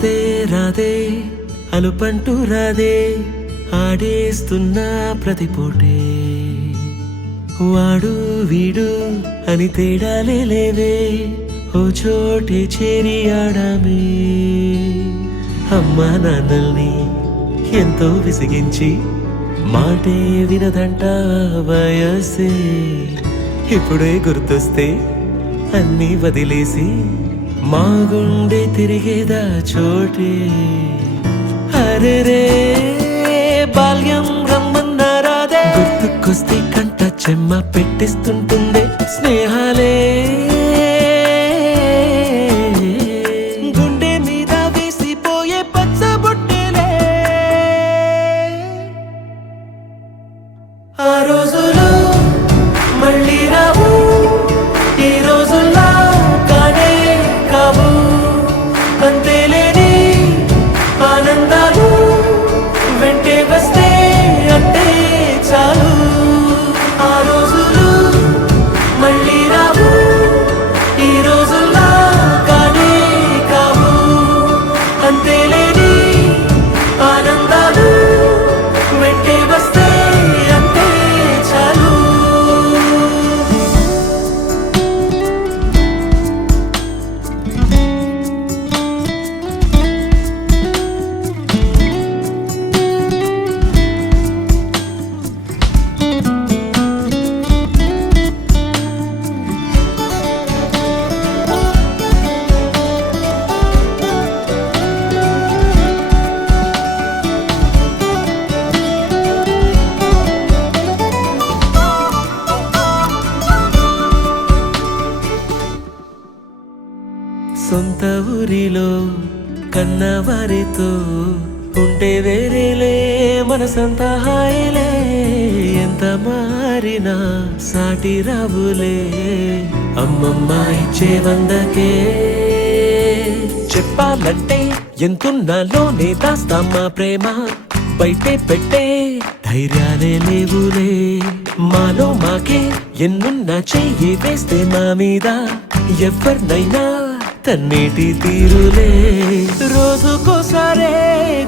రాధే రాధే అలుపంటూ రాధే ఆడేస్తున్నా ప్రతిపోటే వాడు వీడు అని తేడాలే లేవే ఓ చోటే చేరి ఆడామే అమ్మా నాన్నల్ని ఎంతో విసిగించి మాటే వినదంట వయసే ఇప్పుడే గుర్తొస్తే అన్నీ వదిలేసి మా గుండె తిరిగేదా చోటే అరే రే బాల్యం రమ్మన్నారాదే గుర్తుకొస్తే కంట చెమ్మ పెట్టిస్తుంటుందే స్నేహాలే గుండె మీద వేసిపోయే పచ్చబొట్టేలే ఆ రోజులు మళ్ళీ రావు ఈ రోజుల్లా కానే కావు అంతేలేని ఆనందాలు వెంటే వస్తే అంటే చాలు ఆ రోజులు మళ్ళీ రావు ఈ రోజుల్లా కానే కావు అంతేలేని ఆనందాలు వెంటే వస్తే అంటే చాలు సొంత ఊరిలో కన్నవారితో ఉంటే వేరేలే మనసంతా హాయిలే ఎంత మారినా సాటి రావులే అమ్మమ్మ ఇచ్చే వందకే చెప్పాలంటే ఎంతున్నాలోనే దాస్తామా ప్రేమ బయటే పెట్టే ధైర్యాలే లేవులే మాలో మాకే ఎన్నున్నా చెయ్యి వేస్తే మా మీద ఎవరినైనా తన్నేటి తీరులే రోజుకోసారే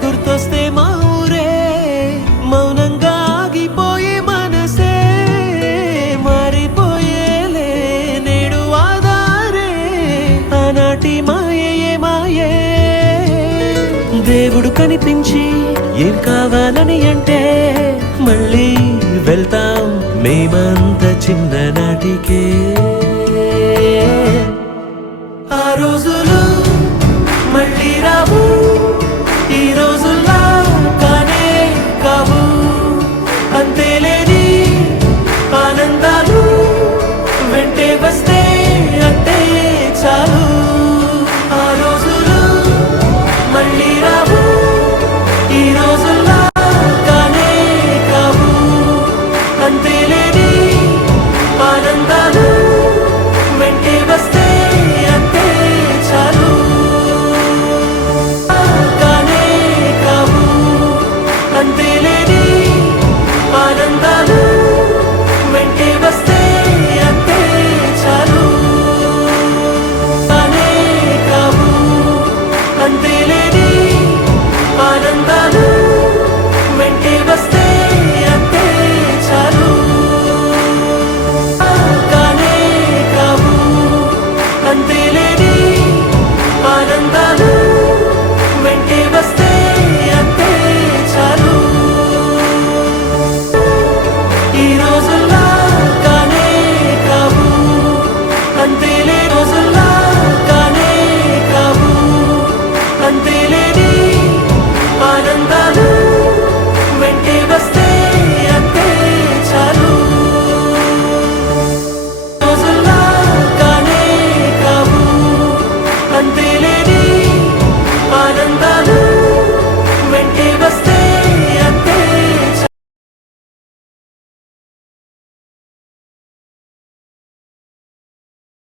గుర్తొస్తే మా ఊరే మౌనంగా ఆగిపోయే మనసే మారిపోయేలే నేడు ఆధారే ఆనాటి మాయే మాయే దేవుడు కనిపించి ఏం కావాలని అంటే మళ్ళీ వెళ్తాం మేమంత చిన్ననాటికే ఆ రోజులు మళ్ళీ రావు